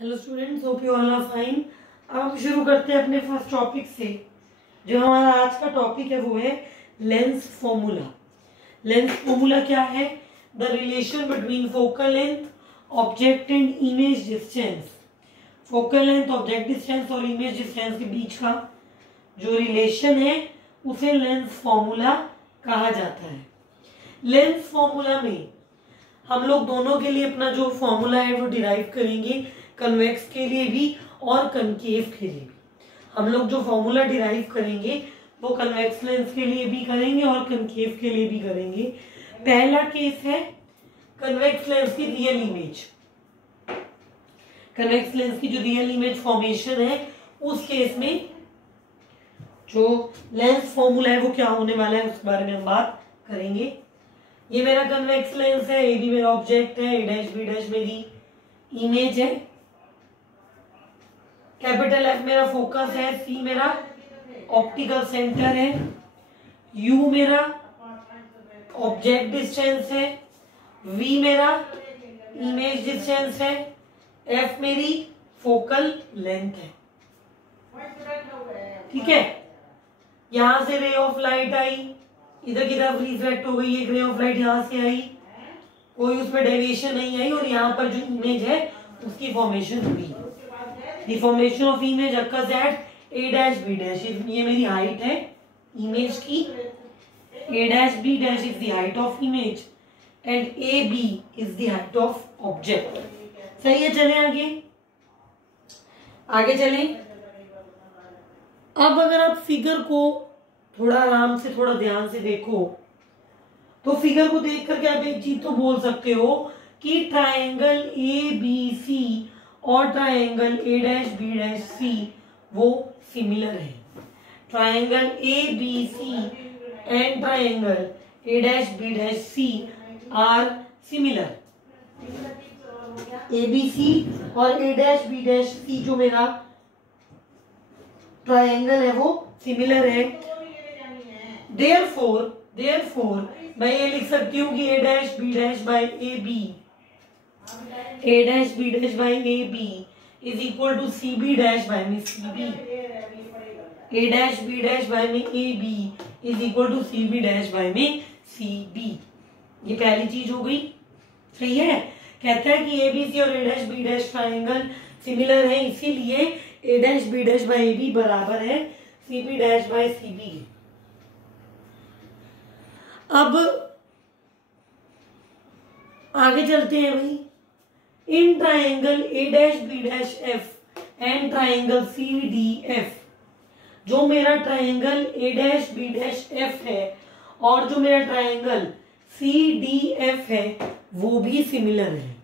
Hello students, hope you all are fine. अब हम शुरू करते हैं अपने फर्स्ट टॉपिक से। जो हमारा आज का टॉपिक है वो है लेंस फॉर्मूला। लेंस फॉर्मूला क्या है? The relation between focal length, object and image distance. Focal length, object distance और इमेज डिस्टेंस के बीच का जो रिलेशन है उसे लेंस फॉर्मूला कहा जाता है। लेंस फॉर्मूला में हम लोग दोनों के लिए अपना जो फॉर्मूला है वो डिराइव करेंगे, कन्वेक्स के लिए भी और कनकेव के लिए भी। हम लोग जो फॉर्मूला डिराइव करेंगे वो कन्वेक्स लेंस के लिए भी करेंगे और कनकेव के लिए भी करेंगे। पहला केस है कन्वेक्स लेंस की रियल इमेज। कन्वेक्स लेंस की जो रियल इमेज फॉर्मेशन है उस केस में जो लेंस फॉर्मूला है वो क्या होने वाला है उस बारे में हम बात करेंगे। ये मेरा कन्वेक्स लेंस है, ए बी मेरा ऑब्जेक्ट है, ए डैश बी डैश मेरी इमेज है, कैपिटल एफ मेरा फोकस है, सी मेरा ऑप्टिकल सेंटर है, यू मेरा ऑब्जेक्ट डिस्टेंस है, वी मेरा इमेज डिस्टेंस है, एफ मेरी फोकल लेंथ है। ठीक है, यहां से रे ऑफ लाइट आई, इधर की तरफ रिफ्लेक्ट हो गई, एक रे ऑफ लाइट यहां से आई, कोई उसमें डेविएशन नहीं आई और यहाँ पर जो इमेज है उसकी फॉर्मेशन हुई। The formation of image occurs at A dash B dash. ये मेरी हाइट है इमेज की, A dash B dash is the height of image and A B is the height of object. सही है, चले आगे चले। अब अगर आप फिगर को थोड़ा आराम से, थोड़ा ध्यान से देखो तो फिगर को देख करके आप एक चीज तो बोल सकते हो कि ट्रायंगल ए बी सी और triangle A dash B dash C वो सिमिलर है। Triangle A B C and triangle A dash B dash C are similar. A B C और A dash B dash C जो मेरा triangle है वो similar है। Therefore मैं ये लिख सकती हूँ कि a dash B dash by A B, a dash B dash by A B is equal to C B dash by में C B. a dash B dash by में A B is equal to C B dash by में C B. ये पहली चीज हो गई। सही है, कहता है कि ए बी सी और a dash B dash triangle similar है, इसीलिए a dash B dash by A B बराबर है C B dash by C B. अब आगे चलते हैं भाई। In triangle A dash B dash F and triangle C D F, जो मेरा triangle A dash B dash F है और जो मेरा ट्राइंगल सी डी एफ है वो भी सिमिलर है।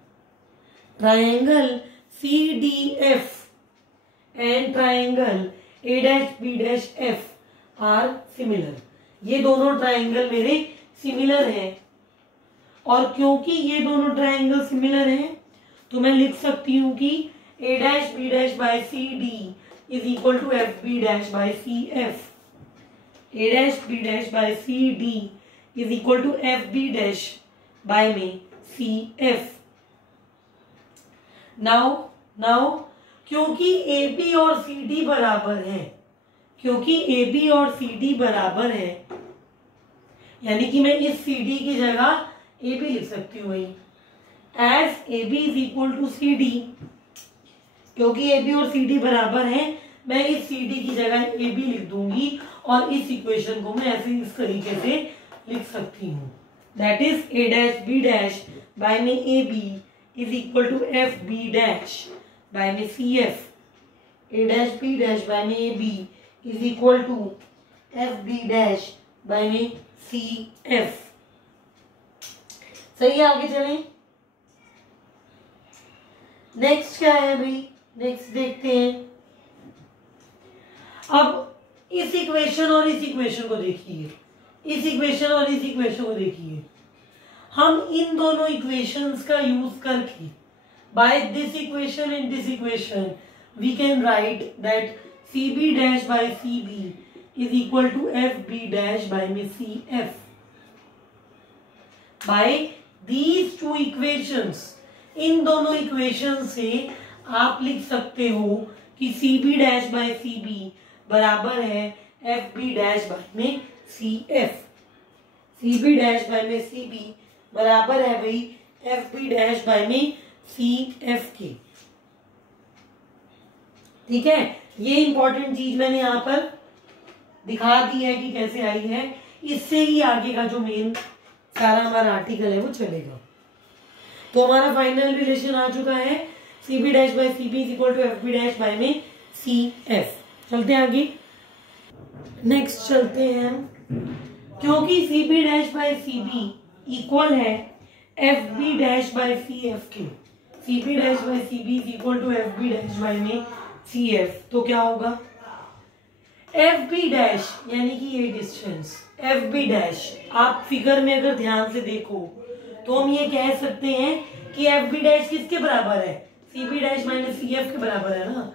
Triangle C D F and triangle A dash B dash F are similar. ये दोनों ट्राइंगल मेरे सिमिलर हैं और क्योंकि ये दोनों ट्राइंगल सिमिलर हैं तो मैं लिख सकती हूं कि A dash B dash by C D is equal to F B dash by C F. A dash B dash by C D is equal to F B dash by में C F. Now क्योंकि A B और C D बराबर है, क्योंकि A B और C D बराबर है यानी कि मैं इस सी डी की जगह ए बी लिख सकती हूँ वही, as A B is equal to C D. क्योंकि ए बी और सी डी बराबर है मैं इस सी डी की जगह ए बी लिख दूंगी और इस इक्वेशन को मैं ऐसे इस तरीके से लिख सकती हूँ, that is A dash B dash by में A B is equal to F B dash by में C F. A dash B dash by में A B is equal to F B dash by में C F. सही है, आगे चलें। Next क्या है भाई, नेक्स्ट देखते हैं। अब इस इक्वेशन और इस इक्वेशन को देखिए, इस इक्वेशन और इस इक्वेशन को देखिए। हम इन दोनों इक्वेशंस का यूज करके by this equation and this equation we can write that C B dash by C B is equal to F B dash by में C F. By these two equations, इन दोनों equation से आप लिख सकते हो कि C B dash by C B बराबर है एफ बी डैश बाय में C F. C B dash by में सी बी बराबर है भाई एफ बी डैश बाय में सी एफ के। ठीक है, ये इंपॉर्टेंट चीज मैंने यहां पर दिखा दी है कि कैसे आई है। इससे ही आगे का जो मेन सारा हमारा आर्टिकल है वो चलेगा। तो हमारा फाइनल रिलेशन आ चुका है C B dash by C B is equal to F B dash by में सी एफ। चलते हैं आगे, नेक्स्ट चलते हैं हम। क्योंकि C B dash by C B equal है F B dash by C F के, C B dash by C B is equal to F B dash by में सी एफ। तो क्या होगा, एफ बी डैश यानी कि ये distance F B dash, आप फिगर में अगर ध्यान से देखो तो हम ये कह सकते हैं कि एफ बी डैश किसके बराबर है, C B dash minus C F के बराबर है ना।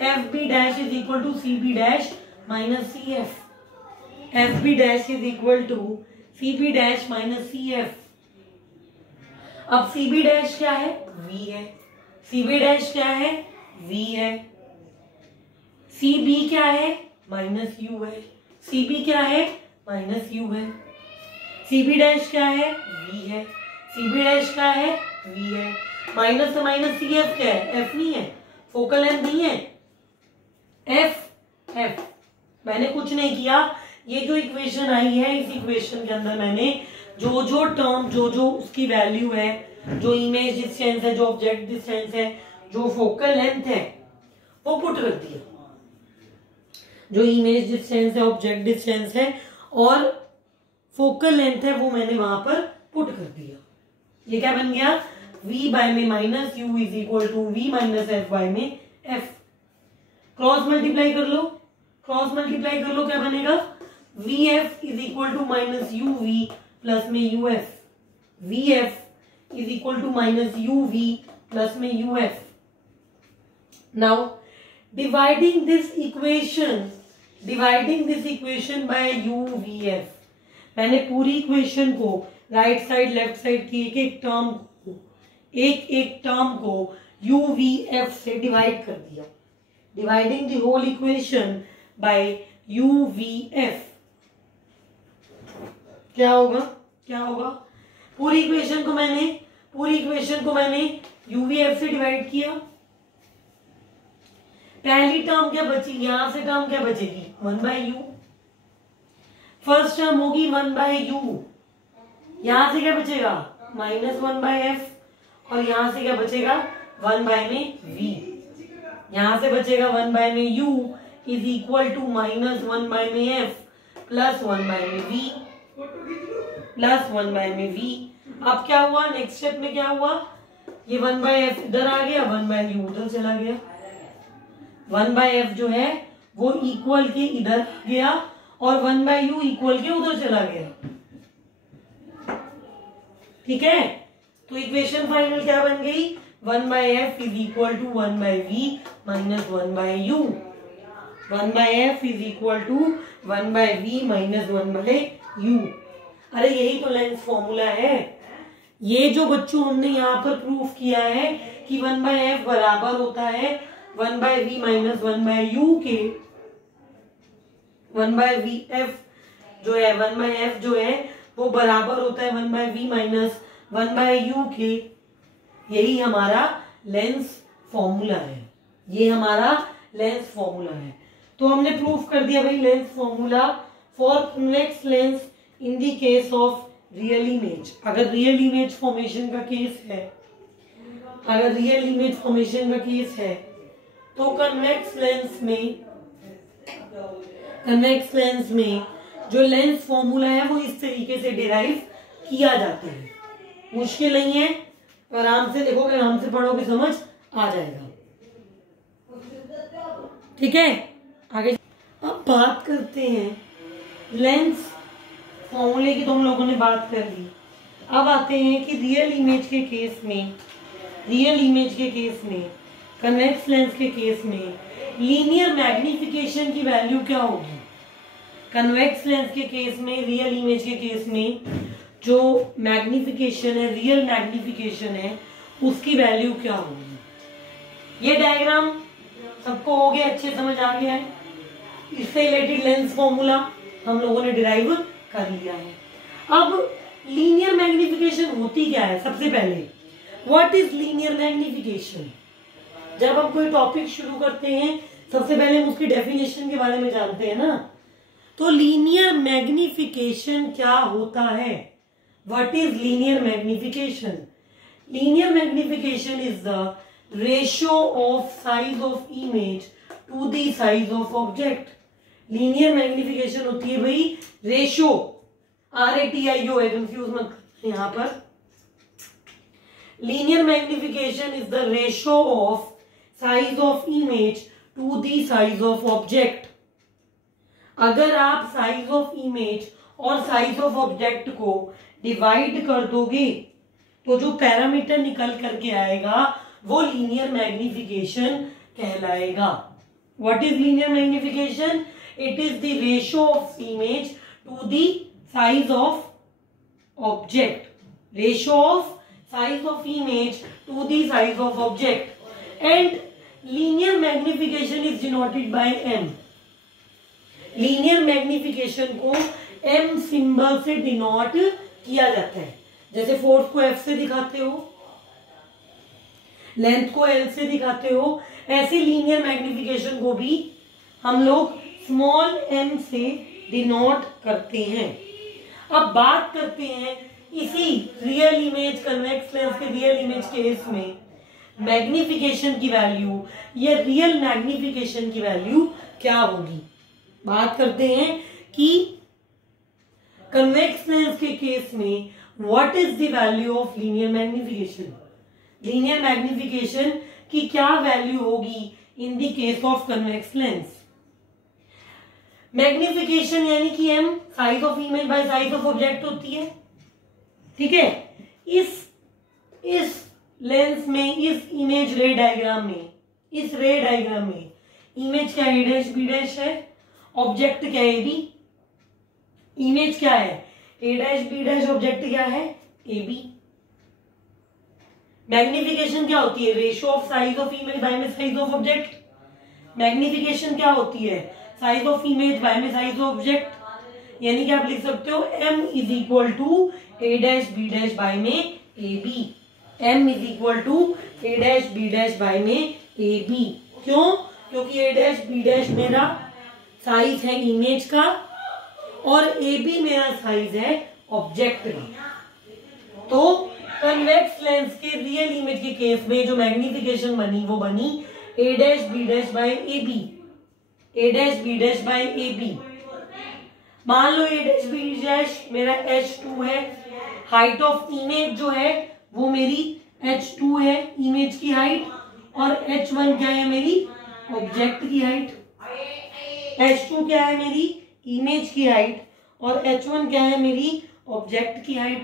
F B dash is equal to C B dash minus C F, F B dash is equal to C B dash minus C F. अब C B dash क्या है, we है, C B dash क्या है, we है, C B क्या है, minus you है, सी बी क्या है, माइनस यू है, सी बी डैश क्या है, वी है, सी बी डैश क्या है, वी है, माइनस से माइनस सी एफ क्या है, एफ नहीं है, फोकल लेंथ नहीं है, एफ एफ। मैंने कुछ नहीं किया, ये जो इक्वेशन आई है इस इक्वेशन के अंदर मैंने जो जो टर्म जो उसकी वैल्यू है, जो इमेज डिस्टेंस है, जो ऑब्जेक्ट डिस्टेंस है, जो फोकल लेंथ है वो पुट कर दिया। जो इमेज डिस्टेंस है, ऑब्जेक्ट डिस्टेंस है और फोकल लेंथ है वो मैंने वहां पर पुट कर दिया। ये क्या बन गया, v बाय में minus U is equal to V minus F by में एफ। क्रॉस मल्टीप्लाई कर लो, क्रॉस मल्टीप्लाई कर लो, क्या बनेगा, V F is equal to minus U V plus में U F, V F is equal to minus U V plus में U F. Now dividing this equation by U V F, मैंने पूरी equation को right side left side की एक एक term को U V F से डिवाइड कर दिया। Dividing the whole equation by U V F, क्या होगा, क्या होगा, पूरी इक्वेशन को मैंने यू वी एफ से डिवाइड किया। पहली टर्म क्या बची, यहां से टर्म क्या बचेगी, 1 बाय यू। फर्स्ट टर्म होगी 1 बाय यू, यहां से क्या बचेगा, माइनस 1 बाय एफ, और यहां से क्या बचेगा, 1 बाय में वी। यहां से बचेगा 1 बाय में U is equal to minus 1 by में एफ प्लस 1 बाय में वी, प्लस 1 बाय में वी। अब क्या हुआ, नेक्स्ट स्टेप में क्या हुआ, ये 1 बाय एफ इधर आ गया, 1 बाय यू उधर चला गया। 1 बाय एफ जो है वो इक्वल के इधर आ गया और 1 बाय यू इक्वल के उधर चला गया। ठीक है, तो इक्वेशन फाइनल क्या बन गई, 1 by F is equal to 1 by V minus 1 by U. 1 by F is equal to 1 by V minus 1 by U. अरे यही तो लेंस फॉर्मूला है। ये जो बच्चों हमने यहाँ पर प्रूफ किया है कि 1 बाय एफ बराबर होता है 1 by V minus 1 by U के। 1 बाय वी एफ जो है, 1 बाय एफ जो है वो बराबर होता है 1 by V minus 1 by U के। यही हमारा लेंस फॉर्मूला है, ये हमारा लेंस फॉर्मूला है। तो हमने प्रूफ कर दिया भाई lens formula for convex lens in the case of real image. अगर रियल इमेज फॉर्मेशन का केस है, अगर रियल इमेज फॉर्मेशन का केस है तो कन्वेक्स लेंस में जो लेंस फॉर्मूला है वो इस तरीके से डिराइव किया जाता है। मुश्किल नहीं है, आराम से देखोगे, आराम से पढ़ोगे, समझ आ जाएगा। ठीक है, आगे अब बात करते हैं लेंस फॉर्मूले की। तो हम लोगों ने बात कर ली। अब आते हैं कि रियल इमेज के केस में कन्वेक्स लेंस के केस में लीनियर मैग्निफिकेशन की वैल्यू क्या होगी। कन्वेक्स लेंस के केस में, रियल इमेज के केस में जो मैग्निफिकेशन है, रियल मैग्निफिकेशन है, उसकी वैल्यू क्या होगी। ये डायग्राम सबको हो गया, अच्छे समझ आ गया है। इससे रिलेटेड लेंस फॉर्मूला हम लोगों ने डिराइव कर लिया है। अब लीनियर मैग्निफिकेशन होती क्या है? सबसे पहले व्हाट इज लीनियर मैग्निफिकेशन? जब हम कोई टॉपिक शुरू करते हैं सबसे पहले हम उसकी डेफिनेशन के बारे में जानते हैं ना। तो लीनियर मैग्निफिकेशन क्या होता है? What is linear magnification? Linear magnification is the ratio of size of image to the size of object. Linear magnification होती है भाई रेशियो, RATIO है, कंफ्यूज मत करना यहां पर। Linear magnification is the ratio of size of image to the size of object. अगर आप साइज ऑफ इमेज और साइज ऑफ ऑब्जेक्ट को डिवाइड कर दोगे तो जो पैरामीटर निकल करके आएगा वो लीनियर मैग्निफिकेशन कहलाएगा। What is linear magnification? It is the ratio of image to the size of object. Ratio of size of image to the size of object and linear magnification is denoted by M। Linear magnification को M symbol से denote किया जाता है। जैसे force को F से दिखाते हो, लेंथ को L से दिखाते हो, ऐसे लीनियर मैग्निफिकेशन को भी हम लोग स्मॉल m से डिनोट करते हैं। अब बात करते हैं इसी रियल इमेज कन्वेक्स लेंस के रियल इमेज केस में मैग्निफिकेशन की वैल्यू या रियल मैग्निफिकेशन की वैल्यू क्या होगी। बात करते हैं कि कन्वेक्स लेंस के केस में what is the value of linear magnification. Linear magnification की क्या वैल्यू होगी in the case of convex lens. Magnification यानी कि M size of image bye size of object होती है, ठीक है। इस लेंस में, इस इमेज रे डायग्राम में, इस रे डायग्राम में इमेज क्या है? A' B' है, ऑब्जेक्ट क्या है? AB। इमेज क्या है? A' B', ऑब्जेक्ट क्या है? AB। मैग्निफिकेशन क्या होती है? Ratio of size of image by में साइज ऑफ ऑब्जेक्ट। मैग्निफिकेशन क्या होती है? साइज ऑफ इमेज बाय में साइज ऑफ ऑब्जेक्ट। यानी कि आप लिख सकते हो M is equal to A' B' by में AB। M is equal to A' B' by में AB। क्यों? क्योंकि A' B' मेरा साइज है इमेज का और AB मेरा साइज है ऑब्जेक्ट का। तो कन्वेक्स लेंस के रियल इमेज के केस में जो मैग्निफिकेशन बनी वो बनी A' B' by AB। A' B' by AB। मान लो A' B' मेरा H2 है, हाइट ऑफ इमेज जो है वो मेरी H2 है, इमेज की हाइट, और H1 क्या है? मेरी ऑब्जेक्ट की हाइट। H2 क्या है? मेरी इमेज की हाइट, और H1 क्या है? मेरी ऑब्जेक्ट की हाइट।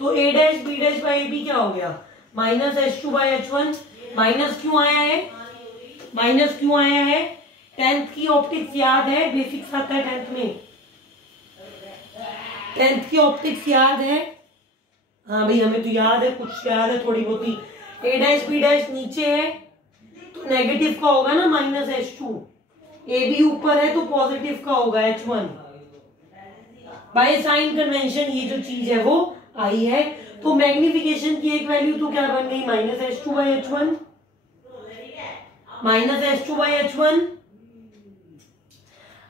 तो A' B' बाय AB क्या हो गया? Minus H2 by H1। Minus क्यों आया है? माइनस क्यों आया है? 10th की ऑप्टिक्स याद है? बेसिक्स आता है 10th में। 10th की ऑप्टिक्स याद है? हाँ भाई, हमें तो याद है, कुछ याद है थोड़ी बहुत ही। A' B' नीचे है तो नेगेटिव का होगा ना, माइनस H2। AB ऊपर है तो पॉजिटिव का होगा, H1। बाय साइन कन्वेंशन ये जो चीज है वो आई है। तो मैग्निफिकेशन की एक वैल्यू तो क्या बन गई? Minus H2 by H1। Minus H2 by H1।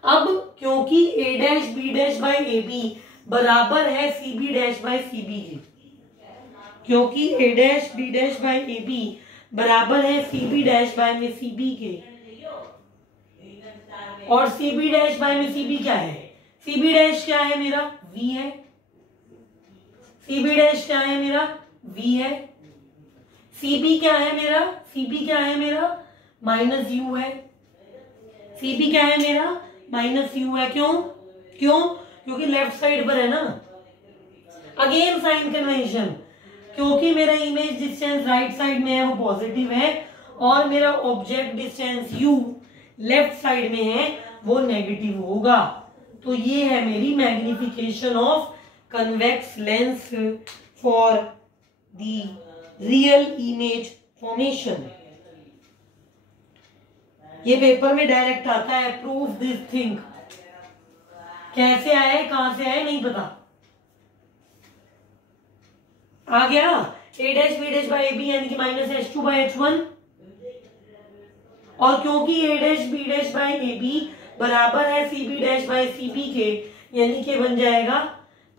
अब क्योंकि A' B' बाय AB बराबर है CB' बाय CB के, क्योंकि A' B' बाय AB बराबर है CB' बाय में CB के, और CB' बाय में CB क्या है? CB' क्या है? मेरा V है। CB' क्या है? मेरा V है। CB क्या है? मेरा CB क्या है? मेरा माइनस U है। CB क्या है? मेरा माइनस U है। क्यों? क्यों? क्योंकि लेफ्ट साइड पर है ना। अगेन साइन कन्वेंशन, क्योंकि मेरा इमेज डिस्टेंस राइट साइड में है वो पॉजिटिव है, और मेरा object distance U left side में है वो नेगेटिव होगा। तो ये है मेरी magnification of convex lens for the real image formation. ये पेपर में डायरेक्ट आता है, प्रूव दिस थिंग। कैसे आए, कहां से आए नहीं पता। आ गया a dash b dash by ab यानी कि माइनस h2 बाई h1, और क्योंकि a dash b dash by ab बराबर है cb डैश बाई cb के, यानी कि बन जाएगा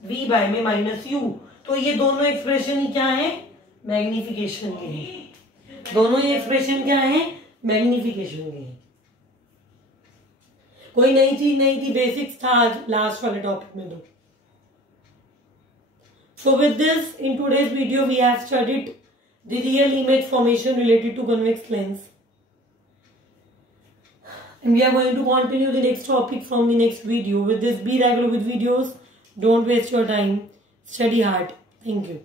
v बाय में माइनस u। तो ये दोनों एक्सप्रेशन ही क्या है, मैग्निफिकेशन के हैं। दोनों ये एक्सप्रेशन क्या है, मैग्निफिकेशन के हैं। कोई नई चीज नहीं थी, बेसिक्स था आज लास्ट वाले टॉपिक में। तो so with this, in today's video we have studied the real image formation related to convex lens, and we are going to continue the next topic from the next video. With this, be regular with videos, don't waste your time, study hard. Thank you.